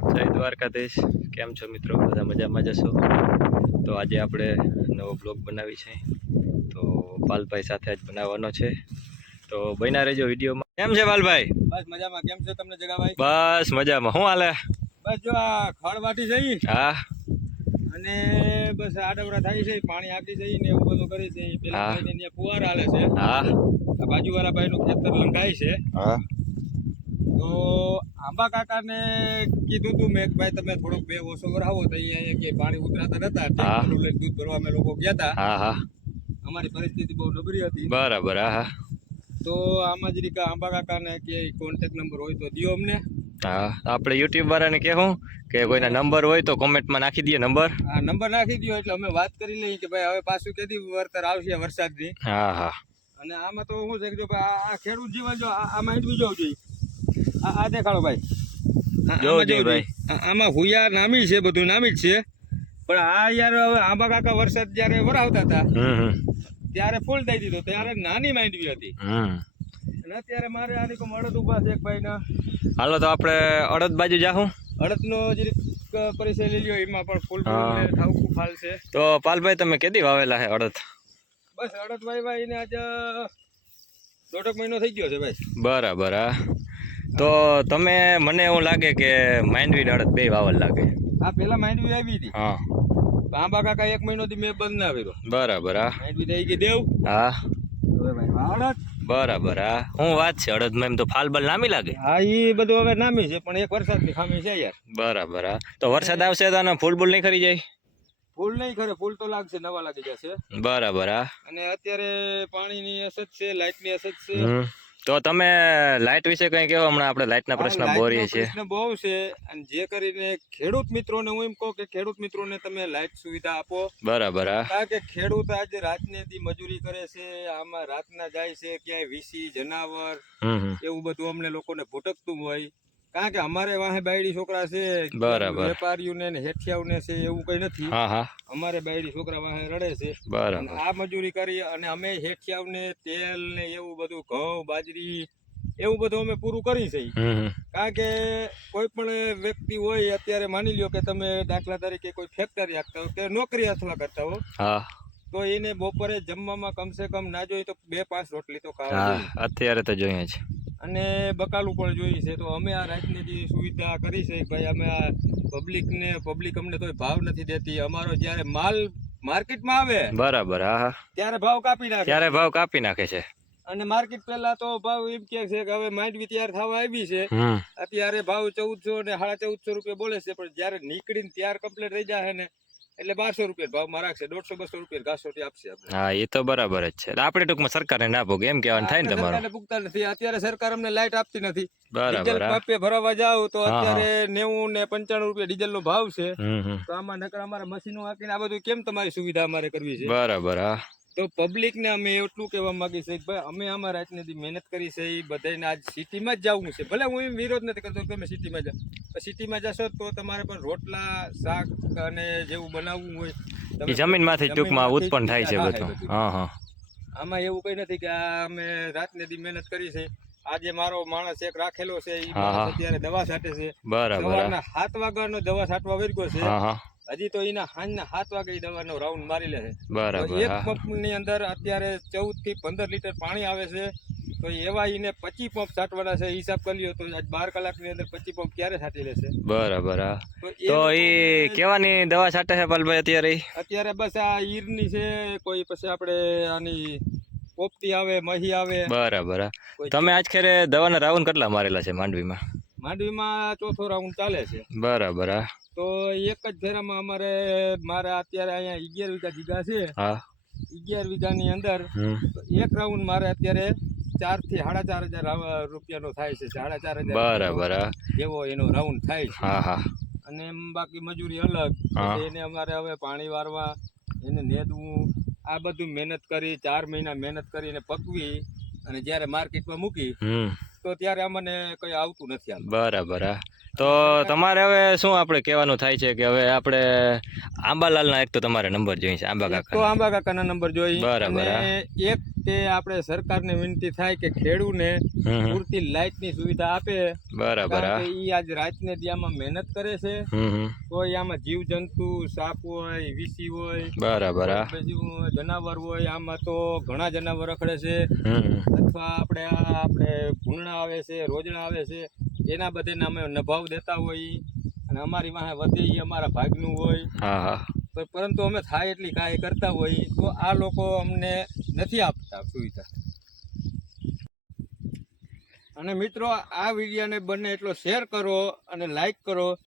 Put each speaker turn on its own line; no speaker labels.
જય દ્વારકાધીશ. કેમ છો મિત્રો? બધા મજામાં જશો તો આજે આપણે નવો બ્લોગ બનાવી છે. તો પાલભાઈ સાથે જ બનાવવાનો છે. તો બન્યા રહેજો વિડીયોમાં. કેમ છે પાલભાઈ?
બસ મજામાં. કેમ છો તમને જગાભાઈ?
બસ મજામાં. શું હાલે?
બસ જો આ ખડ વાટી જઈ
હા.
અને બસ આડવરા થાય છે પાણી આપી જઈ ને એવું બધું કરી છે પેલા. ફુવાર હાલે છે.
હા.
આ બાજુવાળા ભાઈનું ખેતર લંઘાય છે.
હા.
તો આંબા કાકાને કીધું તું મેં ભાઈ તમે થોડોક બે ઓછો કરાવો તો અહીંયા કે પાણી ઉતરાતા નતા
હા.
ટેમ્પો લઈને દૂધ ભરવા અમે લોકો ગયા હતા
હા હા.
અમારી પરિસ્થિતિ બહુ નબળી હતી.
બરાબર હા હા.
તો આમાં જ રીકા આંબા કાકાને કે કોન્ટેક્ટ નંબર હોય તો દિયો અમને.
હા આપણે યુટ્યુબ વાળાને કહેવું કે કોઈના નંબર હોય તો કોમેન્ટમાં નાખી દઈએ નંબર
આ નંબર નાખી દો એટલે અમે વાત કરી લઈએ કે ભાઈ હવે પાછું કેદી વળતર આવશે વરસાદની.
હા હા.
અને આમાં તો શું છે કે જો ભાઈ આ- ખેડૂત જીવન જો આ- આમાં એટલું જોવું જોઈએ. આ આ દેખાડો ભાઈ. જો
જો ભાઈ.
આમાં હુયા નામી છે બધું નામી જ છે. પણ આ યાર હવે આંબા કાકા વરસાદ જ્યારે વરાવતા હતા ત્યારે ફૂલ દઈ દીધો. ત્યારે નાની માંડવી હતી. અત્યારે મારે આની કોમ અડદ ઊભા છે એક ભાઈ ના
હાલો તો આપણે અડદ બાજુ જાહું.
અડદનો જે રીત પરિચય લઈ લ્યો એમાં પણ ફૂલ. ઠાવકું ફાલ છે.
તો પાલભાઈ તમે કેદી વાવેલા છે અડદ?
બસ અડદ ભાઈ ભાઈ ને આજે દોઢક મહિનો થઈ ગયો છે ભાઈ.
બરાબર હા. તો તમે મને એવું લાગે કે માંડવી ને અડદ બે વાવલ લાગે.
આ પેલા માંડવી આવી હતી.
હા.
આંબા કાકા એક મહિનો થી મેં બંધ ના કર્યો
બરાબર હા.
માંડવી થઈ ગઈ દેવ.
હા.
હવે ભાઈ
બરાબર હા. હું વાત છે અડદમાં એમ તો ફાલબલ નામી લાગે?
હા એ બધું હવે નામી છે પણ એક વરસાદની ખામી છે યાર.
બરાબર હા. તો વરસાદ આવશે તો આના ફૂલ બૂલ નહીં ખરી જાય?
ફૂલ નહીં ખરે ફૂલ તો લાગશે નવા લાગી જશે.
બરાબર હા.
અને અત્યારે પાણીની અછત છે લાઇટની અસત છે.
તો તમે લાઇટ વિશે કઈ કહેવો હમણાં આપણે લાઇટના પ્રશ્ન બોરીએ છીએ.
પ્રશ્ન બહુ છે. અને જે કરીને ખેડૂત મિત્રોને હું એમ કહું કે ખેડૂત મિત્રોને તમે લાઇટ સુવિધા આપો.
બરાબર હા.
કારણ કે ખેડૂત આજે રાતને દી મજૂરી કરે છે આમાં રાતના જાય છે ક્યાંય વીસી જનાવર. એવું બધું અમને લોકોને ભટકતું હોય. કારણ કે અમારે વાહે બાયડી છોકરા છે
બરાબર.
વેપારીઓને ને હેઠિયાઓને છે એવું કઈ નથી.
હા હા.
અમારે બાયડી છોકરા વાહે રડે છે.
બરાબર.
આ મજૂરી કરી અને અમે હેઠિયાઓને તેલ ને એવું બધું ઘઉં બાજરી એવું બધું અમે પૂરું કરી છે. કારણ કે કોઈ પણ વ્યક્તિ હોય અત્યારે માની લ્યો કે તમે દાખલા તરીકે કોઈ ફેક્ટરી આપતા હો કે નોકરી અથવા કરતા હો તો એને બપોરે જમવામાં કમસે કમ ના જોઈએ તો બે પાંચ રોટલી તો ખાવા
અત્યારે તો જોઈએ છે
અને બકાલું પણ જોઈએ છે. તો અમે આ રાતની જે સુવિધા કરી છે ભાઈ અમે આ પબ્લિકને પબ્લિક અમને કોઈ ભાવ નથી દેતી. અમારો જ્યારે માલ માર્કેટમાં આવે
બરાબર હા હા.
ત્યારે ભાવ કાપી નાખે.
ત્યારે ભાવ કાપી નાખે છે.
અને માર્કેટ પહેલા તો ભાવ એમ કે છે કે હવે માંડવી તૈયાર થવા આવી છે. અત્યારે ભાવ ચૌદસો ને સાડા ચૌદસો રૂપિયા બોલે છે પણ જ્યારે નીકળીને ત્યાર કમ્પ્લીટ થઈ જાય ને એટલે બારસો રૂપિયા ભાવમાં રાખશે દોઢસો બસો રૂપિયા ઘાસોટી આપશે આપણે.
હા એ તો બરાબર જ છે. આપણે ટૂંકમાં સરકારને ના ભોગે એમ કહેવાનું થાય ને તમારું?
સરકારને નથી. અત્યારે સરકાર અમને લાઇટ આપતી નથી. ડીઝલ ભરાવા જાવ તો. અત્યારે નેવું ને પંચાણું રૂપિયા ડીઝલ નો ભાવ છે. તો આમાં નકર અમારે મશીનો આપીને આ બધું કેમ તમારી સુવિધા અમારે કરવી છે?
બરાબર હા.
તો પબ્લિકને અમે એટલું કહેવા માગીએ છે કે ભાઈ અમે અમારા રાતની મહેનત કરી છે એ બધાને આજ સિટીમાં જ જવું છે. ભલે હું એમ વિરોધ નથી કરતો તમે સિટીમાં જાઓ. સિટીમાં જશો તો તમારે પણ રોટલા શાક અને જેવું બનાવવું હોય
જમીનમાંથી ટૂંકમાં ઉત્પન્ન થાય છે બધું. હા હા
આમાં એવું કઈ નથી કે આ અમે રાતને દી મહેનત કરી છે. આજે મારો માણસ એક રાખેલો છે એ અત્યારે દવા છાંટે છે.
બરાબર
સાત વાગ્યાનો દવા છાંટવા વર્ગ્યો છે. હજી તો એના હાંજના સાત વાગે દવાનો રાઉન્ડ મારી લે છે.
બરાબર
એક પંપની અંદર અત્યારે ચૌદથી પંદર લીટર પાણી આવે છે. તો એવા એને પચી પંપ છાંટવાના છે હિસાબ કરી લ્યો તો આજ બાર કલાકની અંદર પચી પંપ ક્યારે છાંટી લેશે?
બરાબર
તો એ
કેવાની દવા છાંટે છે પાલભાઈ અત્યારે?
અત્યારે બસ આ ઈરની છે કોઈ પછી આપણે આની પોપતી આવે મહી આવે.
બરાબર તમે આજ ખેરે દવાના રાઉન્ડ કેટલા મારેલા છે માંડવીમાં?
માંડવીમાં ચોથો રાઉન્ડ ચાલે છે.
બરાબર
તો એક જ ફેરામાં અમારે મારે અત્યારે અહીંયા અગિયાર વીઘા જીગા છે. અગિયાર વીઘાની અંદર એક રાઉન્ડ મારે અત્યારે ચારથી સાડા ચાર હજાર રૂપિયા રૂપિયાનો થાય છે. સાડા ચાર હજાર
બરાબર
એવો એનો રાઉન્ડ થાય છે.
હા હા.
અને એમ બાકી મજૂરી અલગ. એને અમારે હવે પાણી વારવા એને નેદવું આ બધું મહેનત કરી ચાર મહિના મહેનત કરીને પકવી અને જ્યારે માર્કેટમાં મૂકી તો ત્યારે અમને કઈ આવતું નથી
બરાબર હા. તો તમારે હવે શું આપણે કહેવાનું થાય છે કે હવે આપણે આંબાલાલના એક તો તમારે નંબર જોઈએ છે આંબા
તો
કાકા
આંબા કાકાના નંબર જોઈએ.
બરાબર,
એક કે આપણે સરકારને વિનંતી થાય કે ખેડૂને. પૂરતી લાઇટની સુવિધા આપે.
બરાબર
ઈ આજ રાતને આમાં મહેનત કરે છે. તો આમાં જીવ જંતુ સાપ હોય વીસી હોય
બરાબર
જનાવર હોય આમાં તો ઘણા જનાવર રખડે છે. અથવા આપણે આપણે ભૂંડણા આવે છે રોજણા આવે છે. એના બધાને અમે નભાવ દેતા હોય અને અમારી પાસે વધે એ અમારા ભાગનું હોય. પરંતુ અમે થાય એટલી કાંઈ કરતા હોઈએ તો આ લોકો અમને નથી આપતા સુવિધા. અને મિત્રો આ વિડીયોને બંને એટલો શેર કરો અને લાઈક કરો.